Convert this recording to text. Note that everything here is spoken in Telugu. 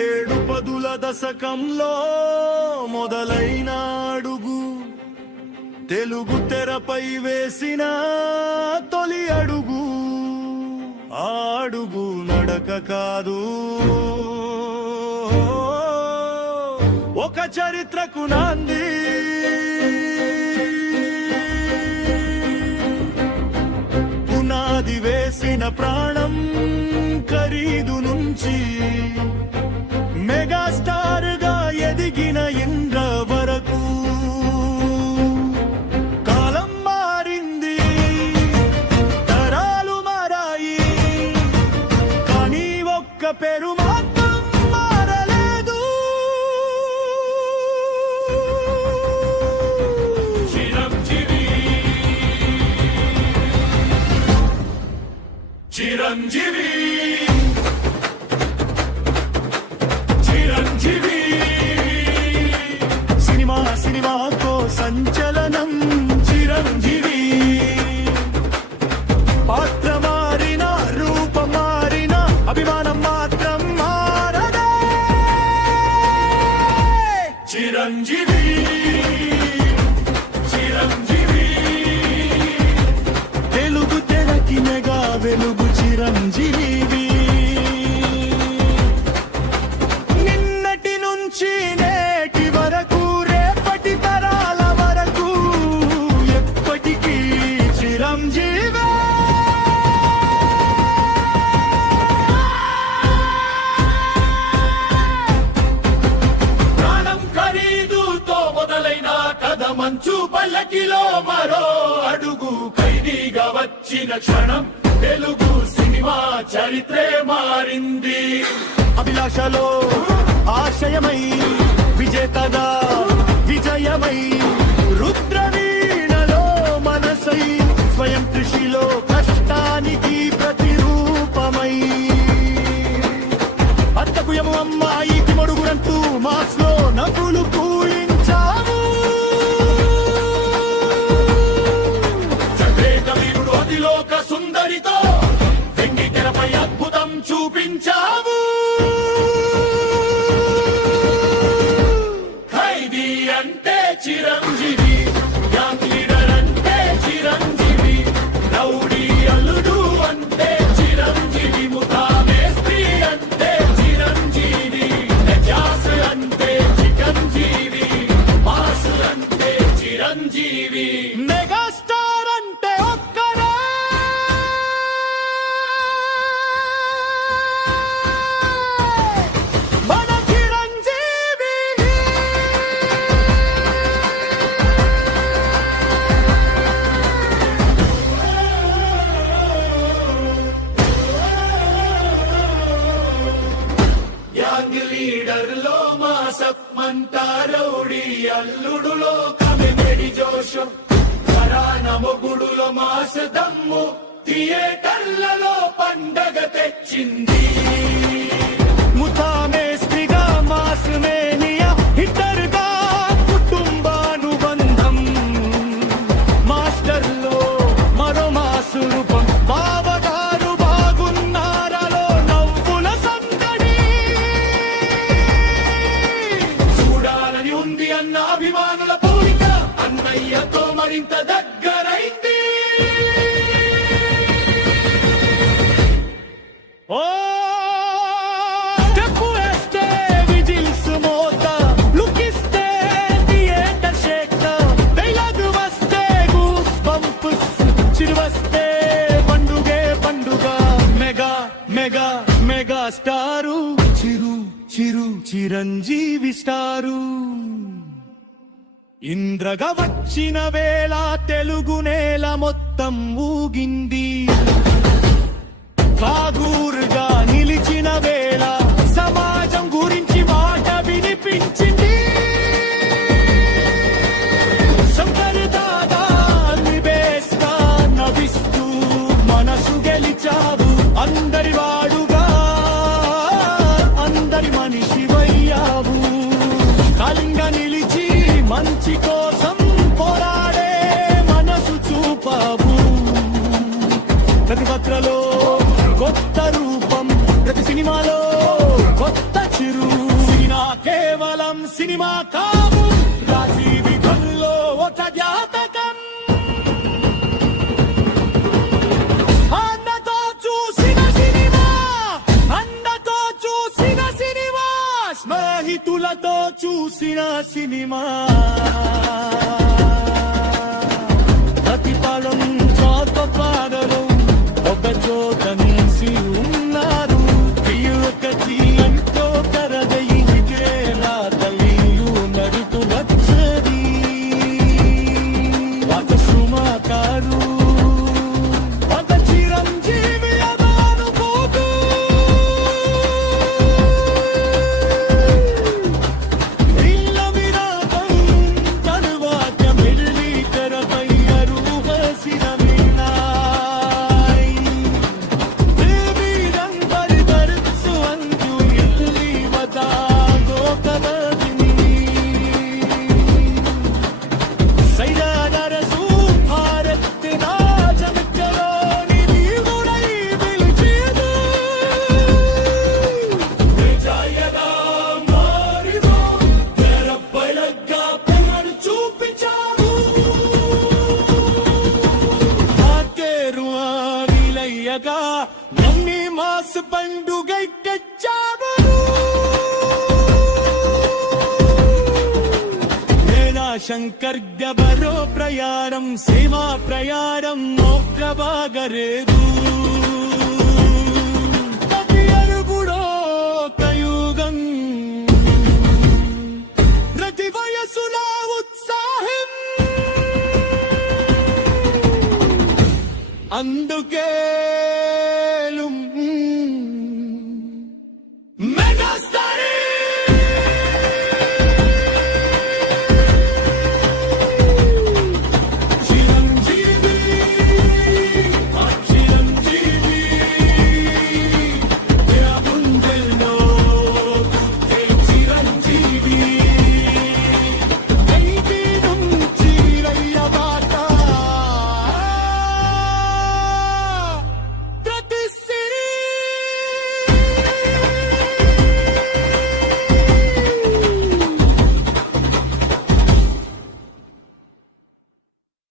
ఏడు పదుల దశకంలో మొదలైన అడుగు, తెలుగు తెరపై వేసిన తొలి అడుగు. ఆ అడుగు నడక కాదు, ఒక చరిత్రకు నాంది. పునాది వేసిన ప్రాణం ఖరీదు నుంచి మెగాస్టార్ గా ఎదిగిన ఇంద్ర వరకు కాలం మారింది, తరాలు మారాయి, కానీ ఒక్క పేరు మాత్రం మారలేదు. చిరంజీవి, చిరంజీవి, సినిమాకో సంచలనం చిరంజీవి. పాత్ర మారిన, రూపం మారిన, అభిమానం మాత్రం మారదే. చిరంజీవి, చిరంజీవి, తెలుగు తెరకి మెగా వెలుగు చిరంజీవి. నిన్నటి నుంచి నేటి వరకు, రేపటి తరాల వరకు, ఎప్పటికీ చిరంజీవి. ప్రాణం ఖరీదుతో మొదలైన కథ మంచు పల్లకిలో మరో అడుగు. ఖైదీగా వచ్చిన క్షణం తెలుగు సినిమా చరిత్రే మారింది. అభిలాషలో ఆశయమై, విజేతగా విజయమై, రుద్రవీణలో మనసై, స్వయం కృషిలో కష్టానికి ప్రతిరూపమై, అత్తకు యము అమ్మాయికి మడుగురంటూ మాస్లో నవ్వులు పూయించావు. చక్రేక వీరుడు అతిలోక సుందరితో వెండి తెరపై అద్భుతం చూపించావు. ఖైదీ అంటే చిరంజీవి, యంగ్ లీడర్ అంటే చిరంజీవి, రౌడీ అల్లుడు అంటే చిరంజీవి, ముఠా మేస్త్రి అంటే చిరంజీవి, జాస్ అంటే చిరంజీవి, మాస్ అంటే చిరంజీవి. మెగాస్టార్ అంటే ఒక్కరే, మన చిరంజీవి. యంగ్ లీడర్ లో మాసప్మంతా, రౌడీ అల్లుడులో కమెడి జోషం, ఘరాన మొగుడులో మాస దమ్ము, థియేటర్లలో పండగ తెచ్చింది. ముఠా మేస్త్రిగా మాస్ మేనియా, హిట్టర్గా కుటుంబానుబంధం, మాస్టర్లో మరో మాసు రూపం, బావగారు బాగున్నారలో నవ్వుల సందడి. చూడాలని ఉంది అన్న అభిమానుల పోలిక అన్నయ్యతో మరింత దగ్గరైంది. ఓ స్టెప్ వేస్తే విజిల్స్ మోత, లుకిస్తే థియేటర్ షేక్, డైలాగ్ వస్తే గూస్ బంప్స్, చిరు వస్తే పండుగే పండుగ. మెగా మెగా మెగా స్టారు, చిరు చిరు చిరంజీవి స్టారు. ఇంద్రగా వచ్చిన వేళ తెలుగు నేల మొత్తం ఊగింది. కాగూరుగా నిలిచిన వేళ సమాజం గురించి మాట వినిపించింది. శంకర్ దాదా నిబేస్గా నవ్విస్తూ మనసు గెలిచావు. అందరి వాడుగా అందరి మనిషి వయ్యావు. కాలింగ నిలిచి మంచి కోసం పోరాడే చూసిన సినిమా ప్రతిఫలం పాదలు ఒక చోట నిలిసి ఉన్నారు ఒకటి అంటో కరదయిలా తల్లియు నడుతూ వచ్చది ఒక సుమాకారు ఒక చిరంజీవి అదానుభూతు ఇళ్ళ విరామం తరువాత మెల్లి తెరపై అరుహ సినమినాయ్ దేవి రంగరి దర్సు అంజు ఇల్లి వదాగో కవదిని సైదారసు భారత్ రాజమిత్రలోని నీవుడై పిలిచేదు విజయగా మారిదో తెరపైలగా పెరడు చూపించావు ఆకేరు ఆగిలయ్యగా నమ్మి మాస్ పండుగై తెచ్చావు శంకర్ గబరో ప్రయాణం సేవా ప్రయాణం మోక్షభాగరేదు ప్రతి అరుగుడో కయుగం ప్రతి వయసులా ఉత్సాహం అందుకే